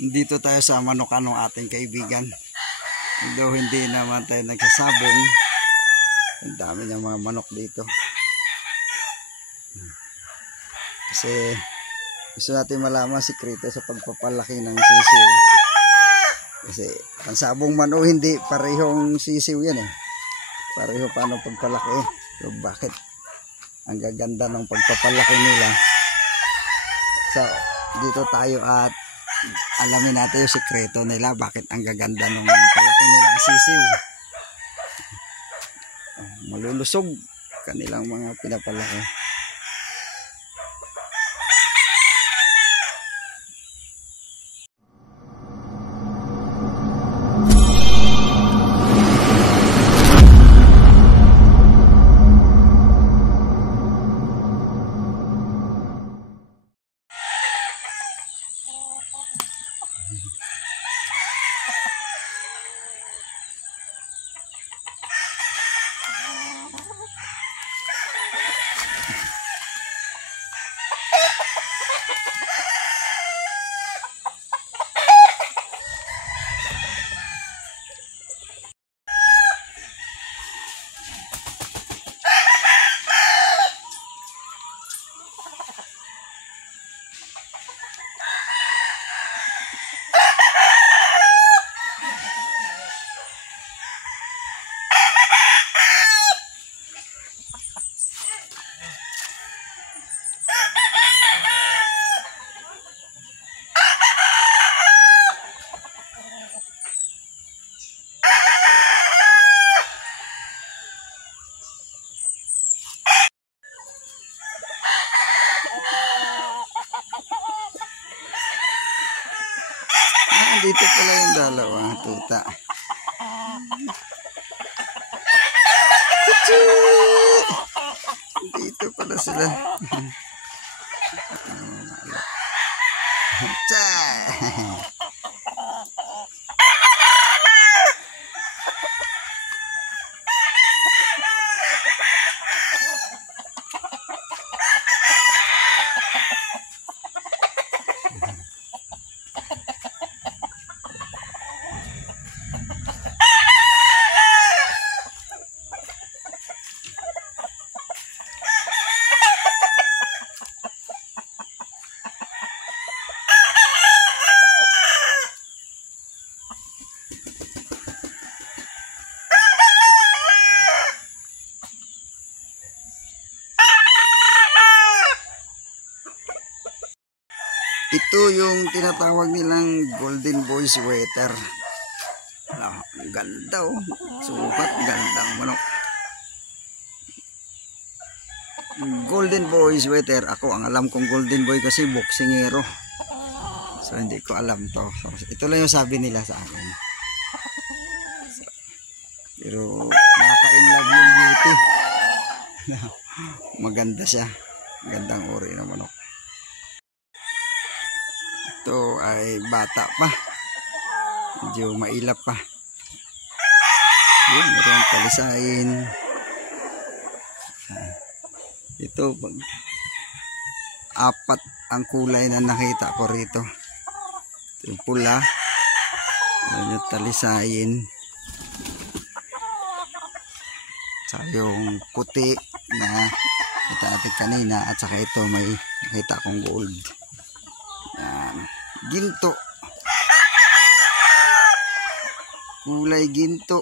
Dito tayo sa manukan ng ating kaibigan. Though hindi naman tayo nagsasabong, ang dami ng mga manok dito. Kasi gusto natin malaman sikreto sa pagpapalaki ng sisiw. Kasi ang sabong man o hindi, parehong sisiw yan eh. Pareho paano pagpalaki. So bakit ang gaganda ng pagpapalaki nila? So dito tayo at alamin natin yung sikreto nila, bakit ang gaganda ng palaki nilang sisiw. Malulusog kanilang mga pinapalaki. Dito pala yung dalawa, tuta. Dito pala sila. Ito yung tinatawag nilang golden boy sweater. Ang ganda oh. Sukat, gandang manok. Golden boy sweater. Ako ang alam kong golden boy kasi boksingero. So hindi ko alam to. So, ito lang yung sabi nila sa akin. So, pero nakaka-inlove yung beauty. Maganda siya. Gandang uri ng manok. Ito ay bata pa, medyo mailap pa. Yun, meron palisain. Ito, apat ang kulay na nakita ko rito. Ito yung pula, yung talisain, saka yung puti na kita natin kanina, at saka ito may nakita akong gold. Yan, ginto, kulay ginto.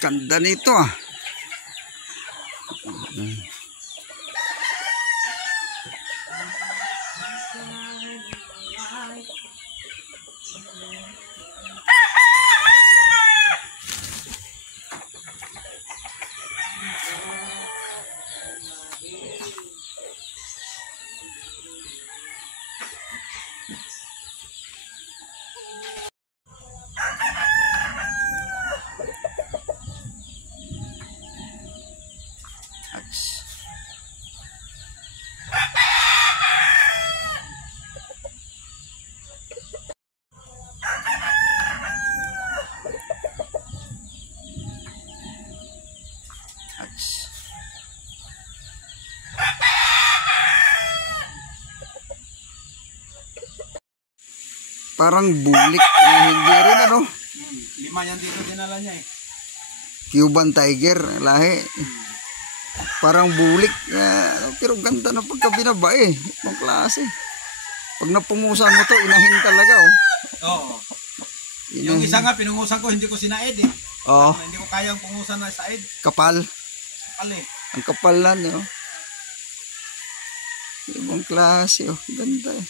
Ganda nito ah. Parang bulik. Hindi rin ano. 5 yan dito dinala niya eh. Cuban Tiger, lahi. Parang bulik. Pero ganda na pagka binaba eh. Ibang klase. Pag napungusan mo to, inahin talaga oh. Oo. Yung isa nga pinungusan ko, hindi ko sinaid eh. Oo. Hindi ko kayang pungusan na said. Kapal. Kapal eh. Ang kapal lang eh oh. Ibang klase oh. Ganda eh.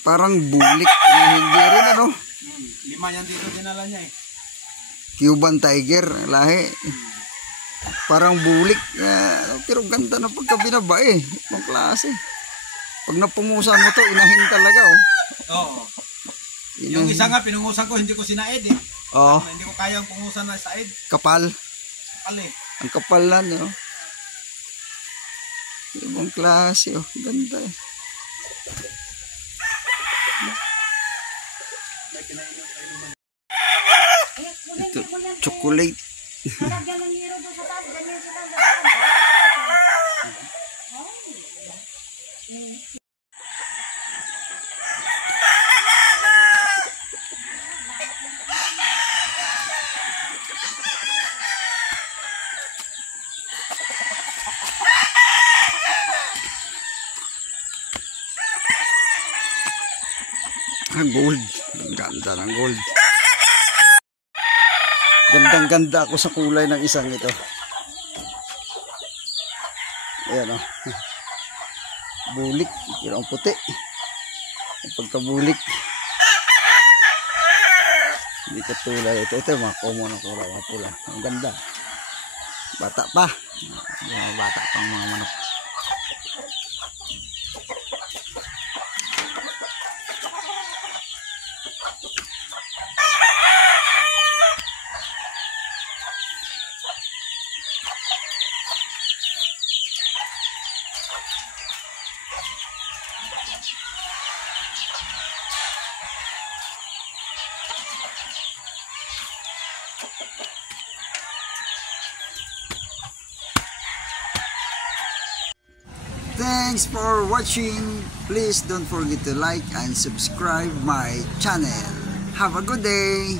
Parang bulik. Hindi rin ano. 5 yan dito dinala niya eh. Cuban Tiger, lahi. Parang bulik. Pero ganda na pagka binaba eh. Ibang klase. Pag napungusan mo to, inahin talaga oh. Oo. Yung isa nga pinungusan ko, hindi ko sinaid eh. Oo. Hindi ko kayang pungusan na said. Kapal. Kapal eh. Ang kapal lang eh oh. Ibang klase oh. Ganda eh. Ito, chocolate. Gold. Ang ganda ng gold. Gandang ganda ako sa kulay ng isang ito. Ayan o. Bulik. Pero ang puti. Ang pagkabulik. Hindi katulad ito. Ito yung mga common na kulay. Mga pula. Ang ganda. Bata pa. Mga bata pang mga manok. Thanks for watching. Please don't forget to like and subscribe my channel. Have a good day.